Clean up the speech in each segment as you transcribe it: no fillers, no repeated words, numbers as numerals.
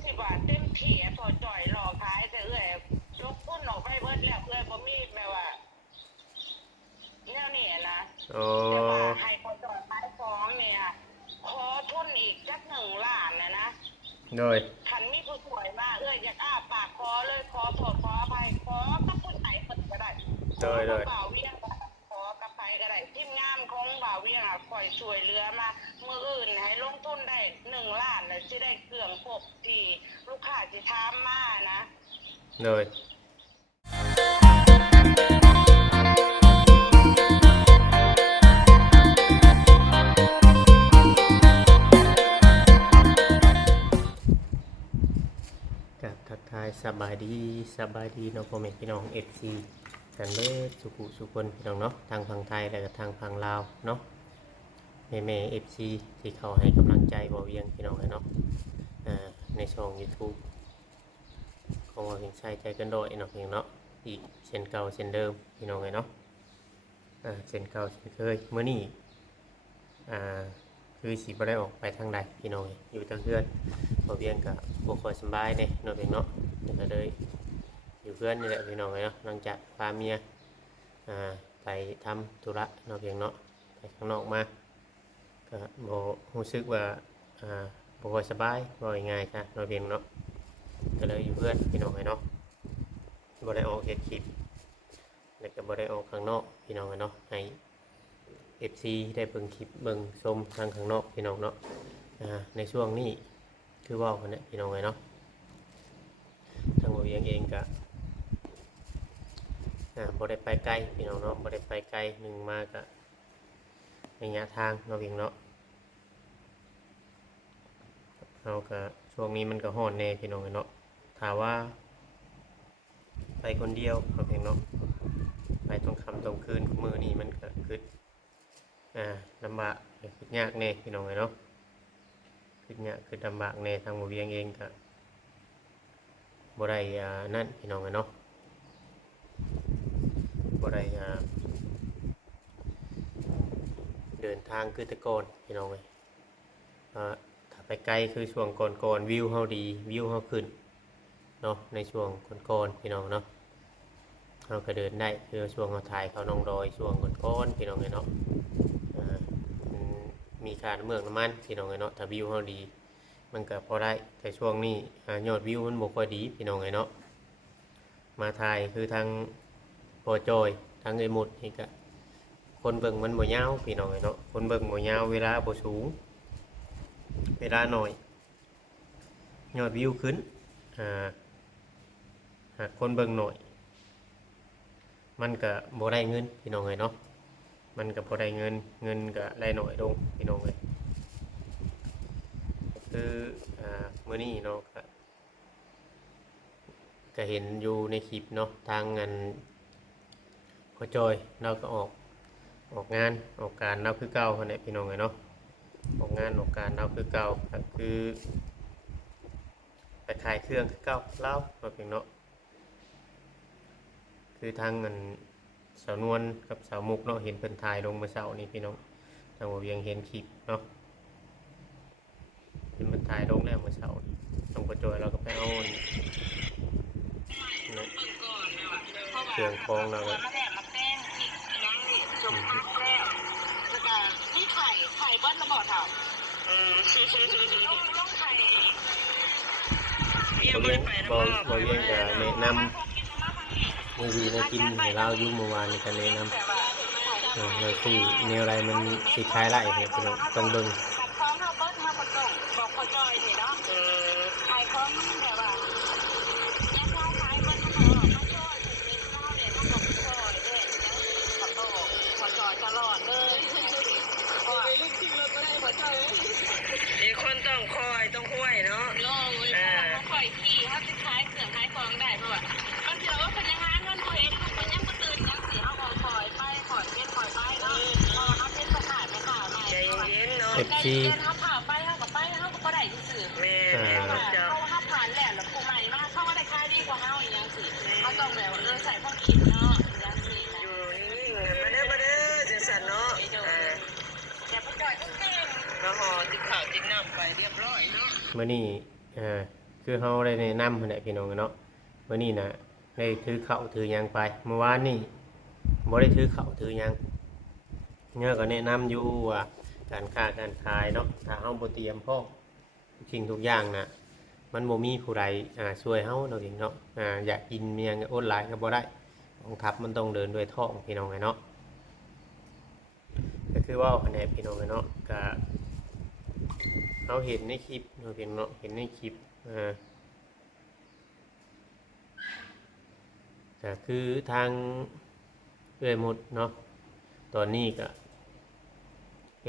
10 บาทเต็มที่พอจ่อยหลอกขายแต่ยกพุ่นออกไปเบิดแล้วบ่มีแม่ว่าแนวนี้นะโอ้แต่ว่าให้พอจ่อยขายของเนี่ยขอทุนอีกจัก1 ล้านเนี่ยนะโดยคันมีผู้ป่วยมาอยากปากขอเลยขอโทษขออภัยขอกับผู้ไหนเพิ่นก็ได้ขอกับบ่าวเวียงขอกับใครก็ได้ทีมงานของบ่าวเวียงคอยช่วยเหลือมามื้ออื่นให้ลงทุนได้1 ล้านแล้วสิได้เครื่องครบที่ลูกค้าสิถามมานะโดยกับทักทายสบายดีเนาะพ่อแม่พี่น้อง FC กันเด้อสุคนพี่น้องเนาะทางฝั่งไทยและก็ทางฝั่งลาวเนาะแม่ FC ที่เขาให้กำลังใจบ่เวียงพี่น้องเนาะในช่อง YouTube ของเราเพียงใช้ใจกันโดยเนาะเพียงเนาะอีกเช่นเก่าเช่นเดิมพี่น้องเนาะเช่นเก่าเช่นเคยเมื่อนี้คือสิบ่ได้ออกไปทางใดพี่น้องอยู่ทางเพื่อนบ่เวียงกับบ่ค่อยสบายเนี่ยเนาะเพียงเนาะก็เลยอยู่เพื่อนนี่แหละพี่น้องเนาะหลังจากพาเมียไปทำธุระเนาะเพียงเนาะไปข้างนอกมาก็บ่รู้สึกว่าบ่ค่อยสบายบ่ง่ายๆจ้ะเนาะเพียงเนาะก็เลยอยู่เพื่อนพี่น้องเนาะบ่ได้ออกเฮ็ดคลิปแล้วก็บ่ได้ออกข้างนอกพี่น้องเนาะให้ FC ได้เบิ่งคลิปเบิ่งชมทางข้างนอกพี่น้องเนาะในช่วงนี้คือว่าคนนี้พี่น้องเนาะทางบ่เวียงเองก็บ่ได้ไปไกลพี่น้องเนาะบ่ได้ไปไกลหนึ่งมาก็ระยะทางเนาะเพียงเนาะเราก็ช่วงนี้มันก็ร้อนแน่พี่น้องเนาะถ้าว่าไปคนเดียวเนาะเพียงเนาะไปตรงค่ำตรงคืนมื้อนี้มันก็คือลำบากคือยากแน่พี่น้องเนาะคือยากคือลำบากแน่ทางบ่เวียงเองก็บ่ได้นั่นพี่น้องเนาะบ่ได้เดินทางคือแต่ก่อนพี่น้องถ้าไปไกลคือช่วงก่อนวิวเฮาดีวิวเฮาขึ้นเนาะในช่วงก่อนพี่น้องเนาะเราก็เดินได้คือช่วงเราถ่ายเขาน้องรอยช่วงก่อนพี่น้องเนาะมีค่าน้ำเมืองน้ำมันพี่น้องเนาะถ้าวิวเฮาดีมันก็พอได้แต่ช่วงนี้ยอดวิวมันบ่ค่อยดีพี่น้องเนาะมาถ่ายคือทางพอจอยทางไอ้หมดนี่ก็คนเบิ่งมันบ่ยาวพี่น้องเนาะคนเบิ่งบ่ยาวเวลาบ่สูงเวลาน้อยยอดวิวขึ้นหากคนเบิ่งน้อยมันก็บ่ได้เงินพี่น้องเนาะมันก็บ่ได้เงินก็ได้น้อยลงพี่น้องคือมื้อนี้เนาะก็เห็นอยู่ในคลิปเนาะทางงานพอจอยเราก็ออกงานออกการเราคือเก่าคนนี้พี่น้องเนาะออกงานออกการเราคือเก่าก็คือไปขายเครื่องคือเก่าเล่าเพียงเนาะคือทางเงินสาวนวลกับสาวมุกเนาะเห็นเพิ่นถ่ายลงเมื่อเช้านี้พี่น้องทางบ่เวียงเห็นคลิปเนาะเห็นเพิ่นถ่ายลงแล้วเมื่อเช้าต้องประจอยเราก็ไปเอาเครื่องคล้องเราก็จมพักแล้วก็นี่ไข่เบิ้ลระบอกเถาลงไข่บ่เวียงจะแนะนำมือดีมากินให้เราอยู่เมื่อวานนี้ก็แนะนำเราสิแนวอะไรมันสิคล้ายไรเนี่ยพี่น้องต้องเบิ่งคล้องเฮาเบิ้ลเฮาประกอบบอกพอจอยนี่เนาะไข่คล้องมันแบบว่าแยกข้าวขายเบิ้ลเฮาช่วยถึงเล็กข้าวเนี่ยเฮาบอกช่วยเด้ขอโทษพอจอยตลอดเลยเพราะลูกทิ้งรถไม่ได้พอจอยมีคนต้องคอยต้องห้วยเนาะเขาคอยขี่เขาจะขายเครื่องขายของได้เพราะว่าบางทีเราก็เป็นยังไงเงินตัวเองมันยังไม่ตื่นยังสีเขาคอยไปคอยเก็บคอยไปเนาะเขาเป็นประกาศไม่ข่าวใหม่ใจเย็นเนาะใจเย็นเขาข่าวไปเขาก็ไปเขาก็ได้สื่อแม่เขาผ่านแหละแล้วกูใหม่มากเขาก็ได้ค่ายดีกว่าเขาอย่างนี้สิเขาต้องแบบใส่ข้อคิดเนาะอย่างนี้อยู่นิ่งๆมาเด้อเจสันเนาะแต่พอจอยก็เก่งแล้วห่อติดข่าวติดน้ำไปเรียบร้อยเนาะมื้อนี้ คือเฮาได้แนะนำหั่นแหละพี่น้องเนาะวันนี้น่ะได้ถือข้าวถือหยังไปเมื่อวานนี่บ่ได้ถือข้าวถือหยังเนี่ยก็แนะนำอยู่ว่าการค้าการขายเนาะถ้าเฮาบ่เตรียมพร้อมทุกสิ่งทุกอย่างน่ะมันบ่มีผู้ใดช่วยเฮาเนาะพี่เนาะอยากกินเมียงอดหลายก็บ่ได้กองทัพมันต้องเดินด้วยท้องพี่น้องเนาะก็คือว่าคะแนนพี่น้องเนาะก็เราเห็นในคลิปเราเห็นในคลิปก็คือทางเอื้อยหมดเนาะตอนนี้ก็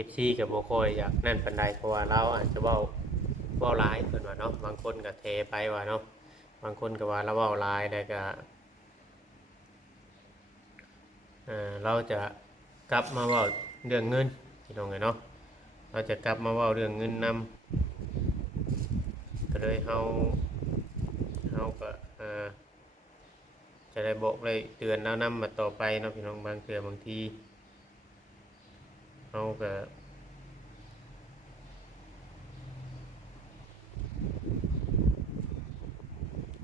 FCกับบ่ค่อยอยากนั่นปานใดเพราะว่าเราอาจจะเว้าหลายเพิ่นว่าเนาะบางคนก็เทไปว่าเนาะบางคนก็ว่าเราเว้าหลายได้ก็เราจะกลับมาเว้าเรื่องเงินพี่น้องเนาะเราจะกลับมาเว้าเรื่องเงินนำก็เลยเฮาก็จะได้บอกได้เตือนแล้วนำมาต่อไปเนาะพี่น้องบางเทื่อบางทีเฮาก็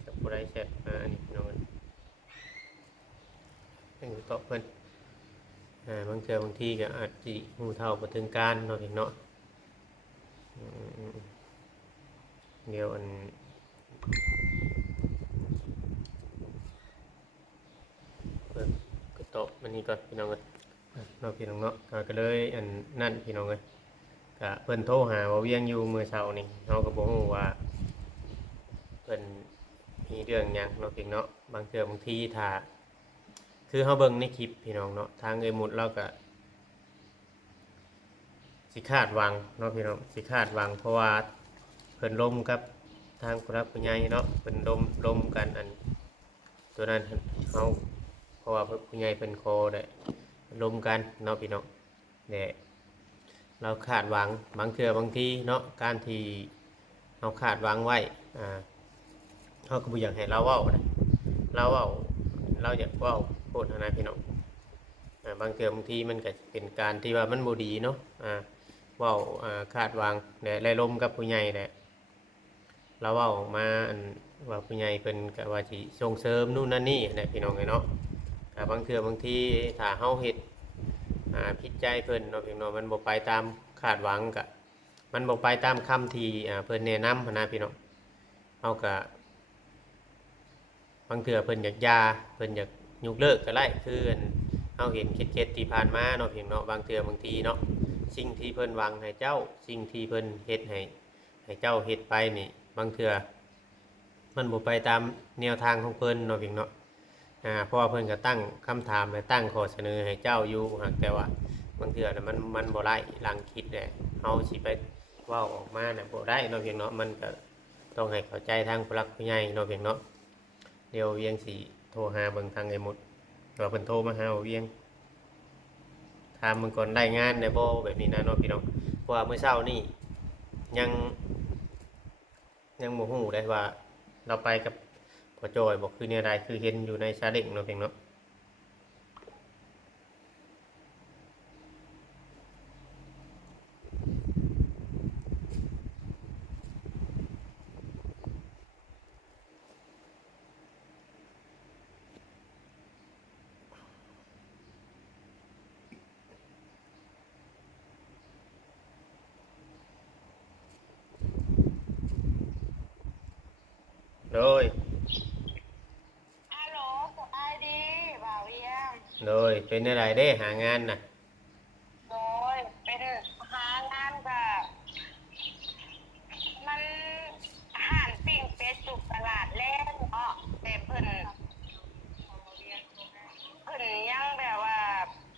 กับผู้ใดแชทมาอันนี้พี่น้องเป็นตอบเพิ่นบางเทื่อบางทีก็อาจสิฮู้เท่าบ่ถึงการเนาะพี่เนาะเดี๋ยวเพิ่นก็ตอบมันนี้ก่อนพี่น้องเนาะพี่น้องเนาะก็เลยนั่นพี่น้องก็เพิ่นโทรหาว่าเวียงอยู่มื้อเช้านี่เฮาก็บ่ฮู้ว่าเพิ่นมีเรื่องหยังเนาะพี่เนาะบางเทื่อบางทีถ้าคือเฮาเบิ่งในคลิปพี่น้องเนาะทางเอ้ยหมุดเราก็สิคาดหวังเนาะพี่น้องสิคาดหวังเพราะว่าเพิ่นล้มกับทางผู้รับผู้ใหญ่เนาะเพิ่นล้มกันตัวนั้นเฮาเพราะว่าผู้ใหญ่เพิ่นขอได้ล้มกันเนาะพี่น้องเนี่ยเราคาดหวังบางเทื่อบางทีเนาะการที่เราคาดหวังไว้เฮาก็บ่อยากให้เราเว้านะเราเว้าเราอยากเว้าโพดนะพี่น้องบางเทื่อบางทีมันก็เป็นการที่ว่ามันบ่ดีเนาะเว้าคาดหวังได้ล้มกับผู้ใหญ่แหละเราเว้าออกมาว่าผู้ใหญ่เพิ่นก็ว่าสิส่งเสริมนู่นนั่นนี่นะพี่น้องเนาะก็บางเทื่อบางทีถ้าเฮาเฮ็ดผิดใจเพิ่นเนาะพี่น้องมันบ่ไปตามคาดหวังก็มันบ่ไปตามคำที่เพิ่นแนะนำนะพี่น้องเฮาก็บางเทื่อเพิ่นอยากหย่าเพิ่นอยากยกเลิกก็ได้คือเฮาเห็นเคสที่ผ่านมาเนาะพี่น้องบางเทื่อบางทีเนาะสิ่งที่เพิ่นหวังให้เจ้าสิ่งที่เพิ่นเฮ็ดให้เจ้าเฮ็ดไปนี่บางเทื่อมันบ่ไปตามแนวทางของเพิ่นเนาะพี่น้องเพราะว่าเพิ่นก็ตั้งคำถามและตั้งข้อเสนอให้เจ้าอยู่แต่ว่าบางเทื่อน่ะมันบ่ได้ลังคิดแหละเฮาสิไปเว้าออกมาน่ะบ่ได้เนาะพี่น้องมันก็ต้องให้เข้าใจทางผู้หลักผู้ใหญ่เนาะพี่น้องเดี๋ยวเวียงสิโทรหาเบิ่งทางไอ้หมดว่าเพิ่นโทรมาหาเวียงถามมึงก่อนได้งานได้บ่แบบนี้นะเนาะพี่น้องเพราะว่ามื้อเช้านี่ยังบ่ฮู้ได้ว่าเราไปกับพ่อจอยบ่คือแนวใดคือเห็นอยู่ในซาเล้งเนาะพี่น้องโดย ฮัลโหลสบายดีบ่าวเวียง โดยเป็นอะไรได้หางานน่ะโดยเป็นหางานกับมันห่านปิ้งเป็ดจุกตลาดแรกเนาะแต่เพิ่นยังแบบว่า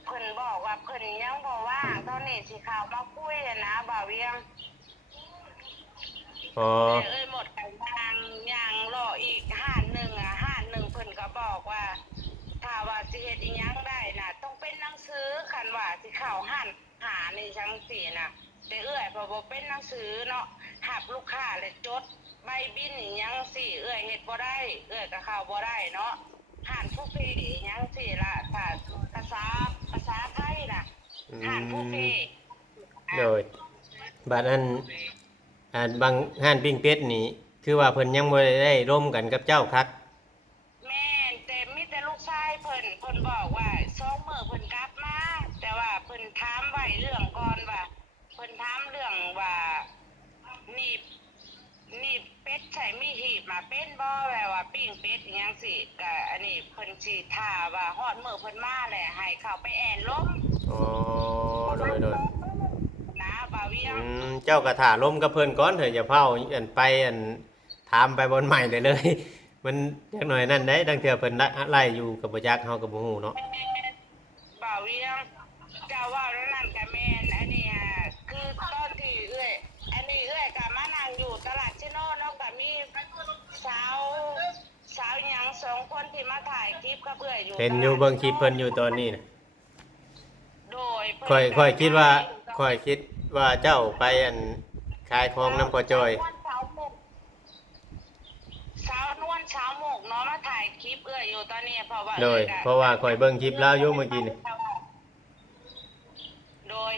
เพิ่นบอกว่าเพิ่นยังบ่ว่างตอนนี้สิเข้ามาคุยอะนะบ่าวเวียง อ๋อเอ้ยหมดกันยังรออีกห้านหนึ่งเพิ่นก็บอกว่าถ้าว่าสิเฮ็ดอีหยังได้น่ะต้องเป็นหนังสือคันว่าสิเข้าห้านหานี่จังซี่น่ะแต่เอ้ยพอบ่เป็นหนังสือเนาะหับลูกค้าเลยจดใบบินอีหยังสิเอ้ยเฮ็ดบ่ได้เอ้ยก็เข้าบ่ได้เนาะห้านผู้พี่อีหยังสิล่ะถ้าภาษาไทยน่ะอืห้านผู้มพี่โดยบัดนั้นบางห้านปิ้งเป็ดนี่ คือว่าเพิ่นยังบ่ได้ร่วมกันกับเจ้าคัก แม่นแต่มีแต่ลูกชายเพิ่นบอกว่า2มื้อเพิ่นกลับมาแต่ว่าเพิ่นถามไว้เรื่องก่อนว่าเพิ่นถามเรื่องว่านี่นี่เป็ดใช่มีหีบมาเป็นบ่แบบว่าปิ้งเป็ดอีหยังสิก็อันนี้เพิ่นสิท่าว่าฮอดมื้อเพิ่นมาแหละให้เข้าไปแอนลม อ๋อโดยนะบ่าวเวียง เจ้าก็ถ่าร่มกับเพิ่นก่อนเถอะอย่าเผาอันไปอันถามไปบนใหม่ได้เลย มันจักหน่อยนั่นได้ดังเทื่อเพิ่นไล่อยู่กับบ่จักเฮาก็บ่ฮู้เนาะ บ่าวเวียงเจ้าว่าแล้วนั่นก็แม่นอันนี้คือตอนที่อันนี้ก็มานั่งอยู่ตลาดชิโน่เนาะก็มีสาวหยัง2คนที่มาถ่ายคลิปกับเอื้อยอยู่ เห็นอยู่เบิ่งคลิปเพิ่นอยู่ตอนนี้น่ะ โดยเพิ่น ค่อยคิดว่าค่อยคิดว่าเจ้าไปอันขายของน้ำพ่อจอย สาวนวลสาวหมกเนาะมาถ่ายคลิปเอื้อยอยู่ตอนนี้เพราะว่า โดยเพราะว่าค่อยเบิ่งคลิปแล้วอยู่เมื่อกี้นี่ โดย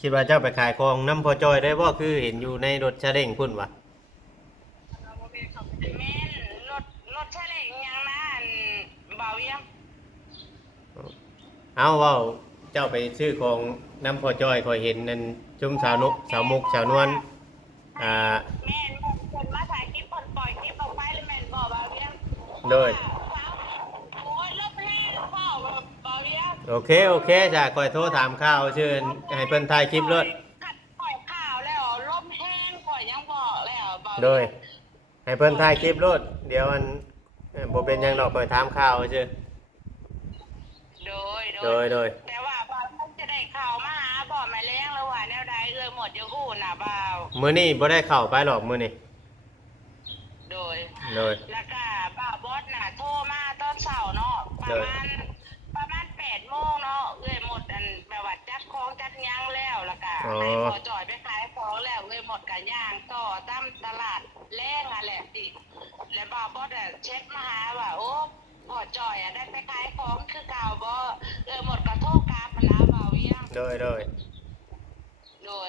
คิดว่าเจ้าไปขายของน้ำพ่อจอยได้บ่คือเห็นอยู่ในรถชาเล้งพุ่นวะ แม่นรถแช่เหล็กยังนะอันบ่าวเวียง เอาเว้าเจ้าไปซื้อของน้ำพ่อจอยค่อยเห็นนั่นจุ่มสาวนุกสาวมุกสาวนวลอ่า แม่นคนมาถ่ายคลิปคนปล่อยคลิปออกไปแล้วแม่นบ่าวเวียง โดย โอ้ยรถแห้งบ่าวเวียง โอเคจ้ะค่อยโทรถามข่าวเชิญให้เพิ่นถ่ายคลิปเลย กัดปล่อยข่าวแล้วลมแห้งปล่อยยังบอกแล้วบ่าวเวียง โดยให้เพิ่นถ่ายคลิปรถเดี๋ยวมันบ่เป็นหยังดอกค่อยถามข่าวเชิญ โดย แต่ว่าบ่าวมันจะได้ข่าวมาหาบ่แม่เลี้ยงหรือว่าแนวใดหมดอยู่ฮู้น่ะบ่าว มื้อนี้บ่ได้เข้าไปหรอกมื้อนี้ โดย โดย แล้วก็บ่าวบอสน่ะโทรมาตอนเช้าเนาะประมาณ8 โมงเนาะหมดอันแบบว่าจัดของจัดหยังแล้วแล้วก็ให้พอจอยไปขายของแล้วหมดก็ย่างต่อตามตลาดแรงอ่ะแหละติแล้วบ่าวบอสอ่ะเช็คมาหาว่าโอ้พอจอยอ่ะได้ไปขายของคือเก่าบ่หมดก็โทรกลับมาแล้วบ่าวเวียง โดย โด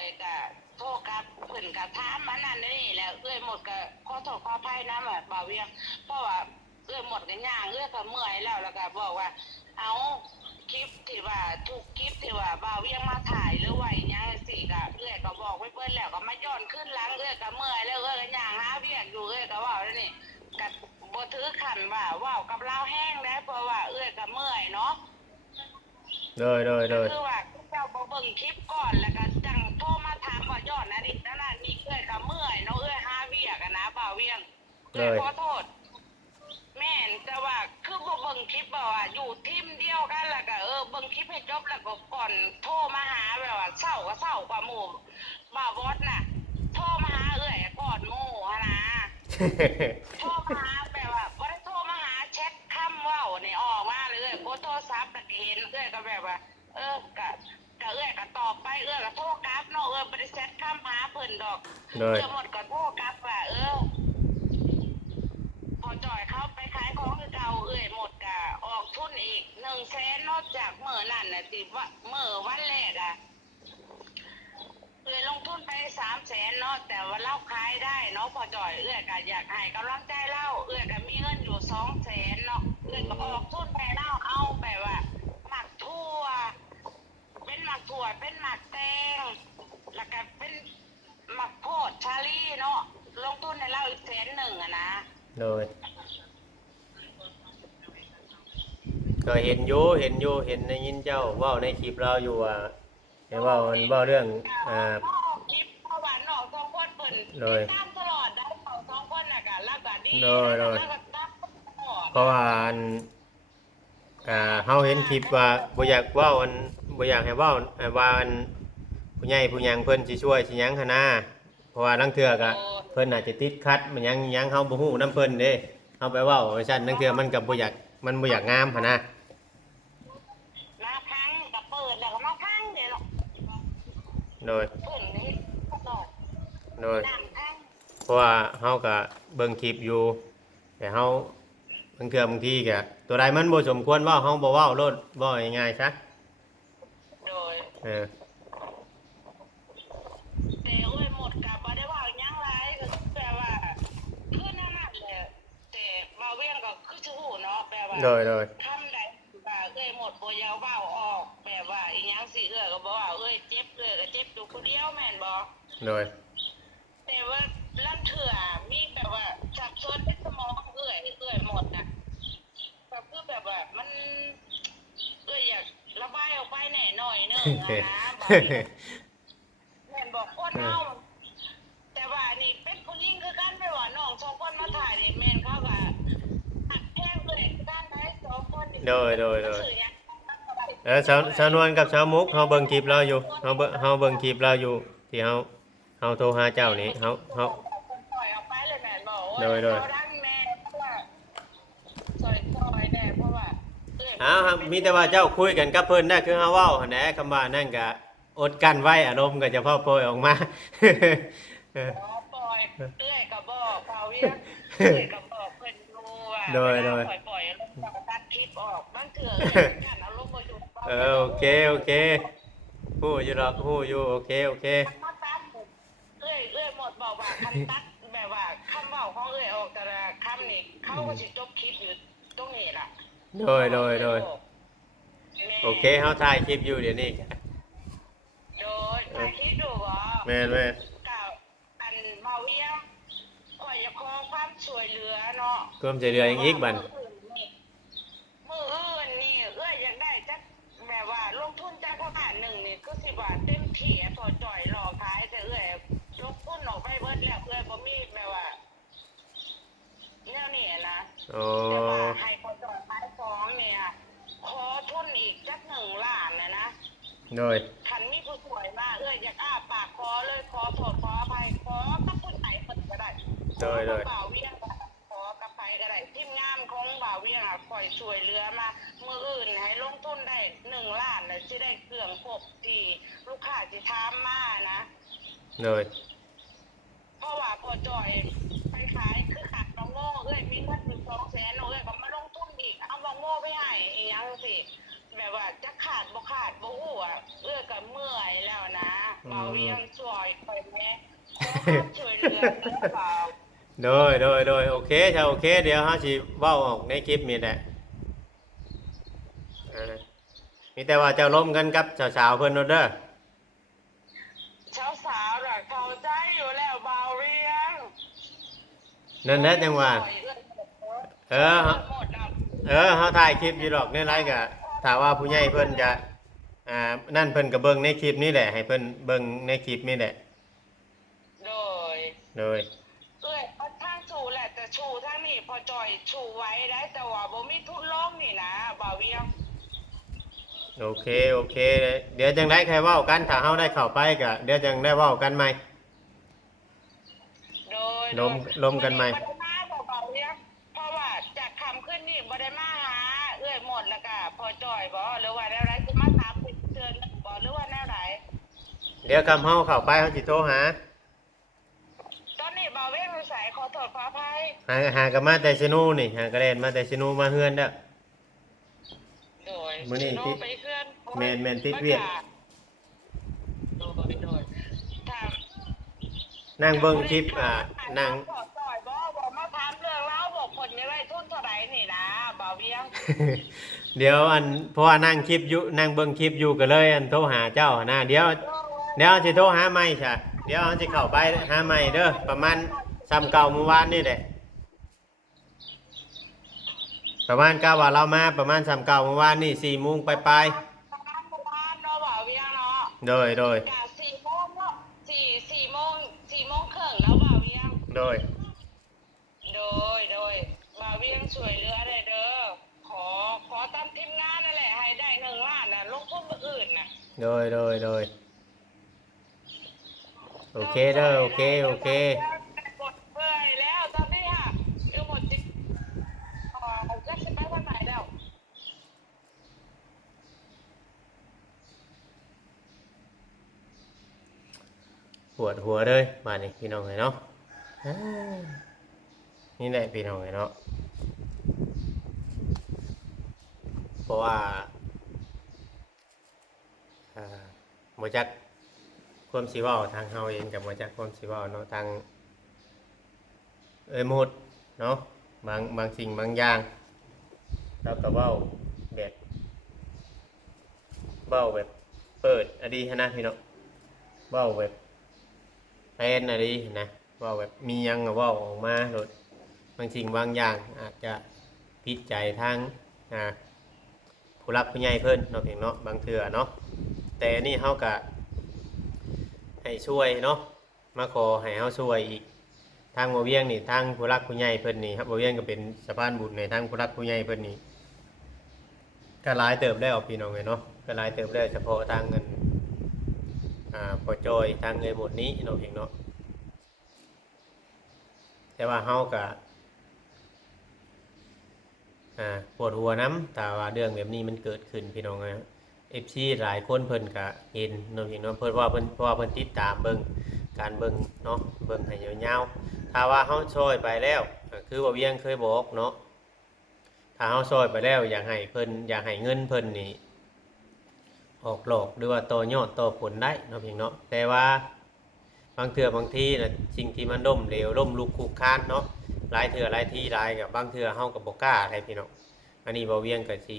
ยก็โทษครับเพิ่นก็ถามมานั่นนี่แล้วหมดก็ขอโทษขออภัยนำบ่าวเวียงเพราะว่าหมดก็ย่างก็เมื่อยแล้วก็บอกว่าเอาคลิปที่ว่าทุกคลิปที่ว่าบ่าวเวียงมาถ่ายหรือว่าอีหยังสิก็ก็บอกไว้เพิ่นแล้วก็มาย้อนขึ้นหลังก็เมื่อยแล้วก็ย่างหาเวียกอยู่ก็ว่าแล้วนี่ก็บ่ถือขันว่าว้าวกับเราแห้งได้เพราะว่าก็เมื่อยเนาะ โดยคือว่าเจ้าบ่เบิ่งคลิปก่อนแล้วก็จังโทรมาถามว่าย้อนอดีตนั่นนี่ก็เมื่อยเนาะหาเวียกอะนะบ่าวเวียงขอโทษแม่นแต่ว่าคือบ่เบิ่งคลิปบ่ว่าอยู่ทีมเดียวกันแล้วก็เบิ่งคลิปให้จบแล้วก็ก่อนโทรมาหาแบบว่าเช้ากว่าหมู่บ่าวบอสน่ะโทรมาหาก่อนหมู่อะนะโทรมาหาแบบว่าบ่ได้โทรมาหาแชทคำเว้านี่ออกมาเลยกดโทรศัพท์ก็เห็นก็แบบว่าก็ก็ตอบไปก็โทรกลับเนาะบ่ได้แชทคำหาเพิ่นดอกหมดก็โทรกลับว่าพอจ่อยเข้าไปขายของคือเก่าหมดก็ออกทุนอีก100,000นอกจากมื้อนั้นน่ะสิว่ามื้อวันแรกอ่ะลงทุนไป300,000เนาะแต่ว่าเราขายได้เนาะพอจ่อยก็อยากให้กำลังใจเราก็มีเงินอยู่200,000เนาะก็ออกทุนไปเราเอาแบบว่าหมักทั่วเป็นหมักถั่วเป็นหมักแตงแล้วก็เป็นหมักโพดชาลี่เนาะลงทุนในเราอีก100,000อะนะ โดยก็เห็นได้ยินเจ้าเว้าในคลิปเราอยู่ว่าเห็นว่ามันเว้าเรื่องคลิปเมื่อวานน้อง2คนเพิ่นตามตลอดได้2คนน่ะก็แล้วก็ดีแล้วก็ตามเพราะว่าเฮาเห็นคลิปว่าบ่อยากเว้าบ่อยากให้เว้าว่าผู้ใหญ่ผู้หยังเพิ่นสิช่วยสิหยังหั่นนะเพราะว่าลางเทื่อก็เพิ่นอาจจะติดขัดมันยังเฮาบ่ฮู้นำเพิ่นเด้เฮาไปเว้าว่าซั่นลางเทื่อมันก็บ่อยากงามหั่นนะมาครั้งก็เปิดแล้วก็มาครั้งเด้เนาะโดยเพิ่นเฮ็ดตลอดโดยเพราะว่าเฮาก็เบิ่งคลิปอยู่แต่เฮาบางเทื่อบางทีก็ตัวใดมันบ่สมควรเว้าเฮาบ่เว้าโลดเว้าง่ายๆซะโดยแต่หมดก็บ่ได้ว่าหยังหลายก็แบบ โดยโดย ทำได้ว่าหมดบ่ยาวเว้าออกแบบว่าอีหยังสิก็บ่ว่าเจ็บก็เจ็บอยู่คนเดียวแม่นบ่ โดย แต่ว่าลังเถื่อมีแบบว่าจับซ้อนในสมองหมดน่ะก็คือแบบว่ามันอยากระบายออกไปแหน่หน่อยนึงนะแม่นบอกคนเฮาแต่ว่านี่เป็นผู้หญิงคือกันไม่ว่าน้องสองคนมาถ่ายนี่แม่นเขาก็หักแพงเลยกันได้สองคนนี่ โดยชาวนวลกับชาวมุกเฮาเบิ่งคลิปเราอยู่เฮาเบิ่งคลิปเราอยู่ที่เฮาโทรหาเจ้านี่เฮาปล่อยออกไปเลยแม่นบอก โดยดังแม่เพราะว่าซอยแน่เพราะว่าครับมีแต่ว่าเจ้าคุยกันกับเพิ่นได้คือเฮาเว้าหั่นแหละคำว่านั่นก็อดกั้นไว้อารมณ์ก็จะพอโปรยออกมา ปล่อยกับบอกเปล่าเวียกับบอกเพิ่นดูว่าโดยปล่อยแล้วตัดคลิปออกบางเถื่อกันเอาลงบ่อยู่โอเคฮู้อยู่ดอกฮู้อยู่โอเคหมดบอกว่าคันตัดแบบว่าคำเว้าของออกแต่ละคำนี่เขาก็สิจบคลิปอยู่ตรงนี้ล่ะโดยโอเคเฮาถ่ายคลิปอยู่เดี๋ยวนี้ถ่ายคลิปดูบ่แม่นกับอันมาเวียงข่อยจะขอความช่วยเหลือเนาะความช่วยเหลืออีกบัดมื้ออื่นนี่อยากได้จักแบบว่าลงทุนจักประมาณนึงนี่คือสิว่าเต็มที่พอจ่อยหลอกขายแต่ลงทุนออกไปเบิดแล้วบ่มีแบบว่าแนวนี้นะแต่ว่าให้พอจ่อยขายของเนี่ยขอทุนอีกจัก1 ล้านนะโดยคันมีผู้ช่วยมาอยากปากขอเลยขอโทษขออภัยขอกับผู้ใหญ่เพิ่นก็ได้โดยบ่าวเวียงขอกับไผก็ได้ทีมงานของบ่าวเวียงคอยช่วยเหลือมามื้ออื่นให้ลงทุนได้1 ล้านแล้วสิได้เครื่องครบที่ลูกค้าสิถามมานะโดยเพราะว่าพอจ่อยไปขายคือขาดบ่โง่มีเงินอยู่200,000ก็มาลงทุนอีกเอาบ่โง่ไปให้อีหยังสิแบบว่าจะขาดบ่ฮู้ก็เมื่อยแล้วนะเบาเวียงช่วยไปแม่ช่วยเหลือเปล่าโดยโอเคจ้าโอเคเดี๋ยวเฮาสิเว้าออกในคลิปนี่แหละมีแต่ว่าเจ้าล้มกันกับสาวๆเพิ่นเด้อสาวๆน่ะเข้าใจอยู่แล้วเบาเวียงนั่นแหละจังว่าเฮาถ่ายคลิปอยู่ดอกในไลฟ์ก็ถ้าว่าผู้ใหญ่เพิ่นจะนั่นเพิ่นก็เบิ่งในคลิปนี่แหละให้เพิ่นเบิ่งในคลิปนี่แหละโดยทางชูแหละแต่ชูทางนี้พอจ่อยชูไว้ได้แต่ว่าบ่มีทุนลงนี่นะบ่าวเวียงโอเคเดี๋ยวจังได้ใครเว้ากันถ้าเฮาได้เข้าไปก็เดี๋ยวจังได้เว้ากันใหม่โดยลมกันใหม่เพราะว่าจากคำขึ้นนี่บ่ได้มาหาหมดแล้วก็พอจ่อยบ่หรือว่าแนวไรสิมาถามเชิญบ่หรือว่าแนวไหนเดี๋ยวคำเฮาเข้าไปเฮาสิโทรหาตอนนี้บ่าวเวียงสายขอโทษขออภัยหากันมาแต่ซินูนี่หากระเด็นมาแต่ซินูมาเฮือนเด้อโดยมื้อนี้ที่ไปเฮือนแม่นติดเวียกโดยนั่งเบิ่งคลิปนั่งมาถามเรื่องเล่าบอกคนไม่ได้ทุนเท่าไหร่นี่นะบ่าวเวียง เดี๋ยวเพราะว่านั่งคลิปอยู่นั่งเบิ่งคลิปอยู่ก็เลยโทรหาเจ้านะเดี๋ยวสิโทรหาใหม่ซะเดี๋ยวสิเข้าไปหาใหม่เด้อประมาณซ้ำเก่าเมื่อวานนี่แหละประมาณ9ว่าเรามาประมาณซ้ำเก่าเมื่อวานนี่4:00 นปลายๆโดย4 โมงเนาะ4 โมงครึ่งแล้วบ่าวเวียงโดยบ่าวเวียงช่วยเหลือได้เด้อขอตามทีมงานนั่นแหละให้ได้1 ล้านน่ะลงทุนมื้ออื่นน่ะโดยโอเคเด้อโอเคกดเปื่อยแล้วตอนนี้อยู่หมดจิก็สิไปวันไหนแล้วปวดหัวเลยมานี่พี่น้องเนาะนี่แหละพี่น้องเนาะเพราะว่าบ่จักความสิเว้าทางเฮาเองกับบ่จักความสิเว้าเนาะทางหมดเนาะบางสิ่งบางอย่าง แล้วก็เว้าแบบเว้าแบบเปิดอดีนะพี่น้องเว้าแบบเป็นอดีนะเว้าแบบมีหยังก็เว้าออกมาโดดบางสิ่งบางอย่างอาจจะผิดใจทางผู้รักผู้ใหญ่เพิ่นเนาะเพียงเนาะบางเทื่อเนาะแต่นี่เฮาก็ให้ช่วยเนาะมาขอให้เฮาช่วยอีกทางบ่เวียงนี่ทางผู้รักผู้ใหญ่เพิ่นนี่ครับบ่เวียงก็เป็นสะพานบุญในทางผู้รักผู้ใหญ่เพิ่นนี่ก็หลายเติบแล้วพี่น้องเอ้ยเนาะก็หลายเติบแล้วเฉพาะทางเงินพอจอยทางเงินหมดนี้เนาะเพียงเนาะแต่ว่าเฮาก็ปวดหัวน้ำแต่ว่าเรื่องแบบนี้มันเกิดขึ้นพี่น้องนะFC หลายคนเพิ่นก็เห็นเนาะพี่น้องเพิ่นว่าเพิ่นเพราะว่าเพิ่นติดตามเบิ่งการเบิ่งเนาะเบิ่งให้ยาวๆถ้าว่าเฮาช่วยไปแล้วคือบ่เวียงเคยบอกเนาะถ้าเฮาช่วยไปแล้วอยากให้เพิ่นอยากให้เงินเพิ่นนี่ออกหลอกหรือว่าต่อยอดต่อผลได้เนาะพี่น้องเนาะแต่ว่าบางเทื่อบางทีน่ะสิ่งที่มันล้มเหลวล้มลุกคลุกคลานเนาะหลายเทื่อหลายที่หลายกับบางเทื่อเฮาก็บ่กล้าอะไรพี่น้องอันนี้บ่เวียงก็สิ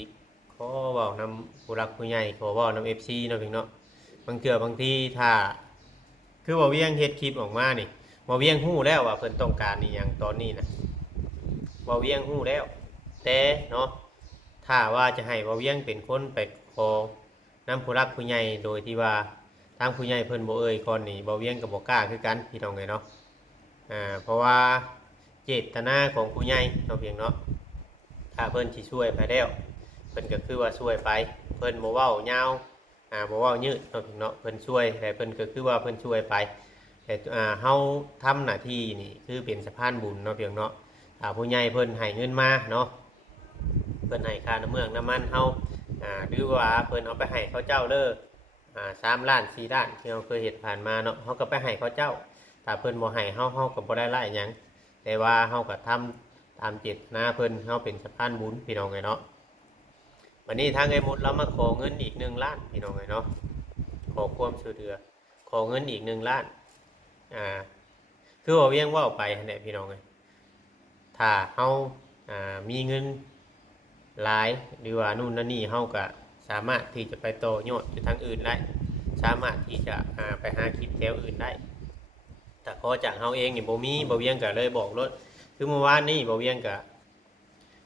ขอเว้านำผู้รักผู้ใหญ่ขอเว้านำ FC เนาะพี่เนาะบางเทื่อบางทีถ้าคือบ่เวียงเฮ็ดคลิปออกมานี่บ่เวียงฮู้แล้วว่าเพิ่นต้องการอีหยังตอนนี้นะบ่เวียงฮู้แล้วแต่เนาะถ้าว่าจะให้บ่เวียงเป็นคนไปขอนำผู้รักผู้ใหญ่โดยที่ว่าทางผู้ใหญ่เพิ่นบ่เอ่ยก่อนนี่บ่เวียงก็บ่กล้าคือกันพี่น้องเอ้ยเนาะเพราะว่าเจตนาของผู้ใหญ่เนาะเพียงเนาะถ้าเพิ่นสิช่วยไปแล้วเพิ่นก็คือว่าช่วยไปเพิ่นบ่เว้ายาวบ่เว้ายืดเนาะเพียงเนาะเพิ่นช่วยแต่เพิ่นก็คือว่าเพิ่นช่วยไปแต่เฮาทำหน้าที่นี่คือเป็นสะพานบุญเนาะเพียงเนาะผู้ใหญ่เพิ่นให้เงินมาเนาะเพิ่นให้ค่าน้ำเมืองน้ำมันเฮาหรือว่าเพิ่นเอาไปให้เขาเจ้าเด้อ3 ล้าน4 ล้านที่เราเคยเห็นผ่านมาเนาะเฮาก็ไปให้เขาเจ้าถ้าเพิ่นบ่ให้เฮาก็บ่ได้หลายหยังแต่ว่าเฮาก็ทำตามเจตนาเพิ่นเฮาเป็นสะพานบุญพี่น้องไงเนาะวันนี้ทางไอ้มดเรามาขอเงินอีก1 ล้านพี่น้องไงเนาะขอความช่วยเหลือขอเงินอีก1 ล้านคือว่าเวียงว่าไปนั่นแหละพี่น้องไงถ้าเฮามีเงินหลายหรือว่านู่นนั่นนี่เฮาก็สามารถที่จะไปต่อยอดอยู่ทางอื่นได้สามารถที่จะไปหาคลิปแถวอื่นได้แต่ขอจากเฮาเองนี่บ่มีบ่เวียงก็เลยบอกรถคือเมื่อวานนี้บ่เวียงก็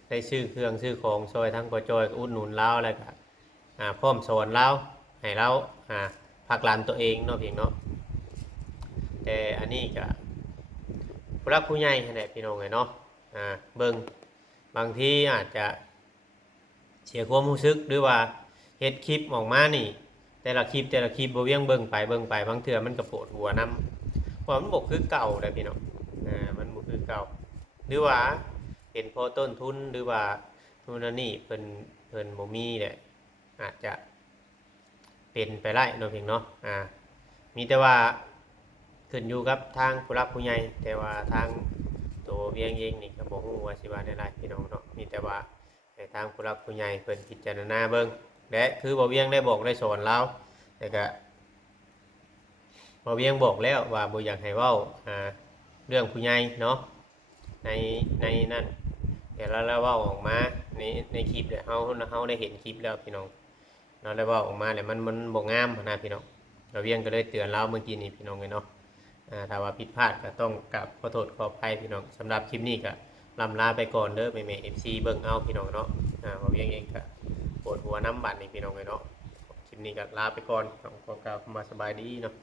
ได้ซื้อเครื่องซื้อของซอยทั้งปจอยก็อุดหนุนเราแล้วก็พร้อมสอนเราให้เราพักหลานตัวเองเนาะเพียงเนาะแต่อันนี้ก็ผู้รักผู้ใหญ่นั่นแหละพี่น้องไงเนาะเบิ่งบางทีอาจจะเสียความรู้สึกหรือว่าเฮ็ดคลิปออกมานี่แต่ละคลิปบ่เวียงเบิ่งไปบางเทื่อมันก็ปวดหัวนำเพราะมันบ่คือเก่าได้พี่น้องมันบ่คือเก่าหรือว่าเป็นพอต้นทุนหรือว่านู่นนั่นนี่เพิ่นบ่มีแหละอาจจะเป็นไปได้เนาะเพียงเนาะมีแต่ว่าขึ้นอยู่กับทางผู้รักผู้ใหญ่แต่ว่าทางตัวเวียงเองนี่ก็บ่ฮู้ว่าสิว่าได้หลายพี่น้องเนาะมีแต่ว่าให้ทางผู้รักผู้ใหญ่เพิ่นพิจารณาเบิ่งและคือบ่เวียงได้บอกได้สอนเราแต่ก็บ่เวียงบอกแล้วว่าบ่อยากให้เว้าเรื่องผู้ใหญ่เนาะในนั่นเดี๋ยวเราเว้าออกมาในคลิปเนี่ยเฮาได้เห็นคลิปแล้วพี่น้องเราได้เว้าออกมาแล้วมันบ่งามนะพี่น้องเราเวียงก็เลยเตือนเราเมื่อกี้นี้พี่น้องเนาะถ้าว่าผิดพลาดก็ต้องกราบขอโทษขออภัยพี่น้องสำหรับคลิปนี้ก็ลำลาไปก่อนเด้อแม่ๆ FC เบิ่งเอาพี่น้องเนาะว่าเวียงเองก็ปวดหัวน้ำบัดนี่พี่น้องเนาะคลิปนี้ก็ลาไปก่อนขอกล่าวคำว่าสบายดีเนาะ